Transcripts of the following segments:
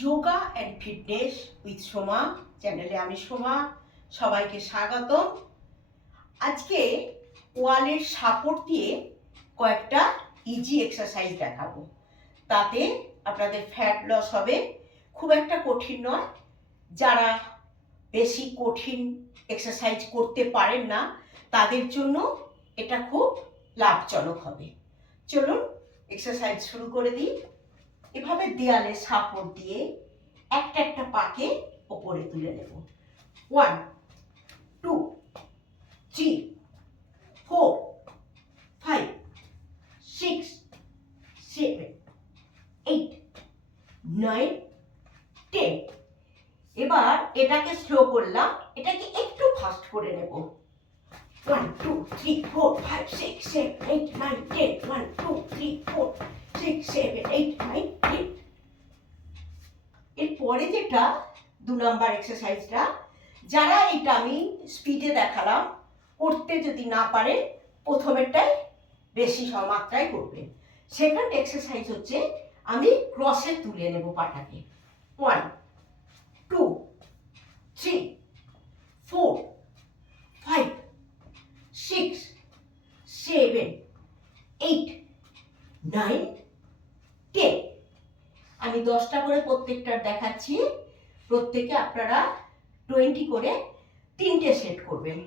Yoga and fitness with Soma চ্যানেলে আমি সোমা, সবাইকে স্বাগতম। আজকে ওয়ালের সাপোর্ট দিয়ে কয়েকটা ইজি এক্সারসাইজ দেখাবো, তাতে আপনাদের ফ্যাট লস হবে। খুব একটা কঠিন নয়, যারা বেশি কঠিন এক্সারসাইজ করতে পারেন না তাদের জন্য এটা খুব লাভজনক হবে। চলুন এক্সারসাইজ শুরু করে দিই। এভাবে দেয়ালে সাপোর্ট দিয়ে একটা একটা পাকে ওপরে তুলে নেব। 1 2 3 4 5 6 7 8 9 10। এবার এটাকে স্লো করলাম, এটাকে একটু ফাস্ট করে নেব। 1 2 3 4 5 6 7 8 9 10 1 2 3 4 6 7 8 9 10। এরপরে যেটা 2 নাম্বার এক্সারসাইজটা, যারা এটা আমি স্পিডে দেখালাম করতে যদি না পারেন প্রথমেরটাই বেশি মাত্রায় করবেন। সেকেন্ড এক্সারসাইজ হচ্ছে আমি ক্রসে তুলে নেব পাটাকে। 1 2 3 4 5 6 7 8 9 10। আমি 10টা করে প্রত্যেকটার দেখাচ্ছি, প্রত্যেকে আপনারা 20 করে 3টে সেট করবেন।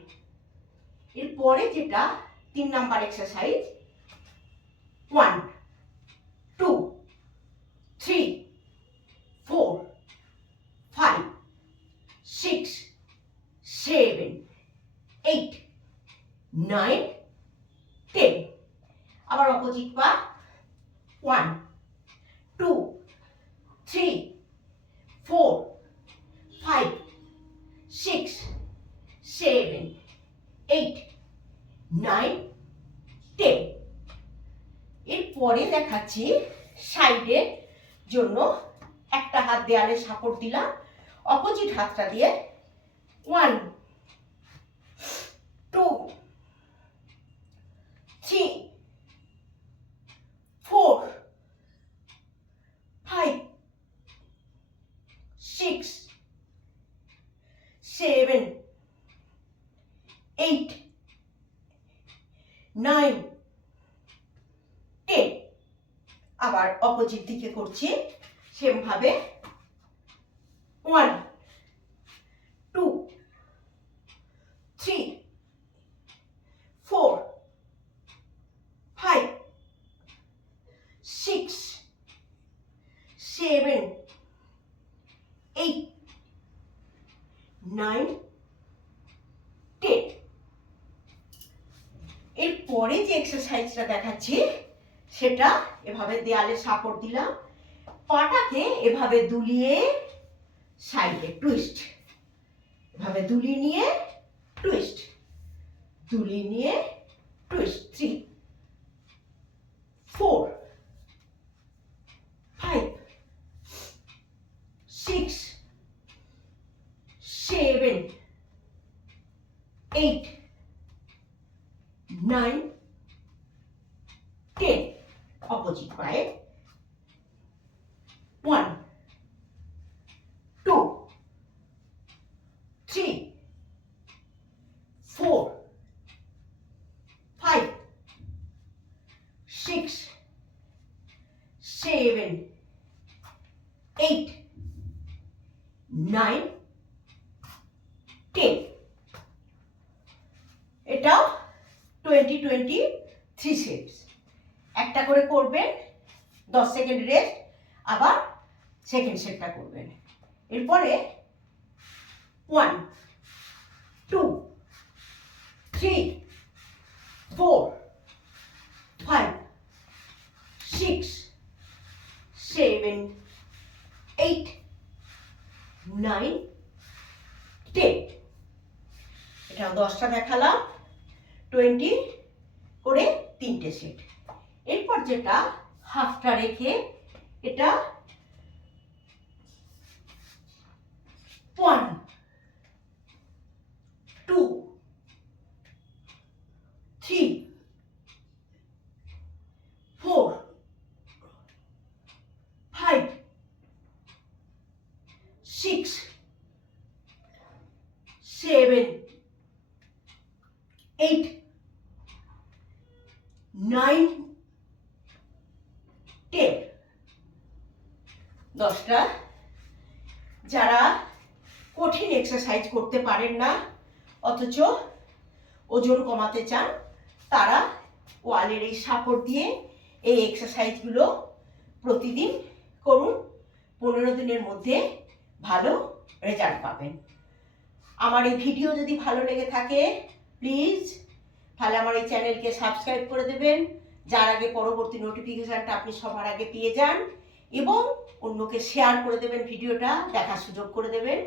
এরপরে যেটা 3 নাম্বার এক্সারসাইজ, 1 2 3 4 5 6 7 8 9 10। আবার অপোজিট পা, 1 2 3 4 5 6 7 8 9 10। এরপরে দেখাচ্ছি সাইডের জন্য, একটা হাত দেয়ালে সাপোর্ট দিলাম, অপোজিট হাতটা দিয়ে 1 2 3 4 5 6 7 8 9 10। আবার অপোজিট দিকে করছি সেম ভাবে, 1 2 3 4 5 6 7 8 9 10। এরপরে যে এক্সারসাইজটা দেখাচ্ছি সেটা এভাবে দেয়ালে সাপোর্ট দিলাম, পাটাকে এভাবে দুলিয়ে সাইডে টুইস্ট, এভাবে দুলিয়ে নিয়ে টুইস্ট, দুলিয়ে নিয়ে টুইস্ট। 3 4 5 6 7 8 9 10। অপোজিট পায়ে, 1 2 3 4 5 6 7 8 9 10। এটাও 20 20 3 সেটস। একটা করে করবেন, 10 সেকেন্ড রেস্ট, আবার সেকেন্ড সেটটা করবেন। এরপরে 1 2 3 4 5 6 7 8 9 10। এটাও 10টা দেখালাম, 20 করে 3টে সেট। এরপর যেটা হাফটা রেখে, এটা 1 2 3 4 5 6 7 8 9 10 10টা। যারা কঠিন এক্সারসাইজ করতে পারেন না অথচ ওজন কমাতে চান, তারা ওয়ালের এই সাপোর্ট দিয়ে এই এক্সারসাইজগুলো প্রতিদিন করুন। 15 দিনের মধ্যে ভালো রেজাল্ট পাবেন। আমার এই ভিডিও যদি ভালো লেগে থাকে প্লিজ তাহলে আমার এই চ্যানেলকে সাবস্ক্রাইব করে দেবেন, যার আগে পরবর্তী নোটিফিকেশানটা আপনি সবার আগে পেয়ে যান, এবং অন্যকে শেয়ার করে দেবেন, ভিডিওটা দেখার সুযোগ করে দেবেন।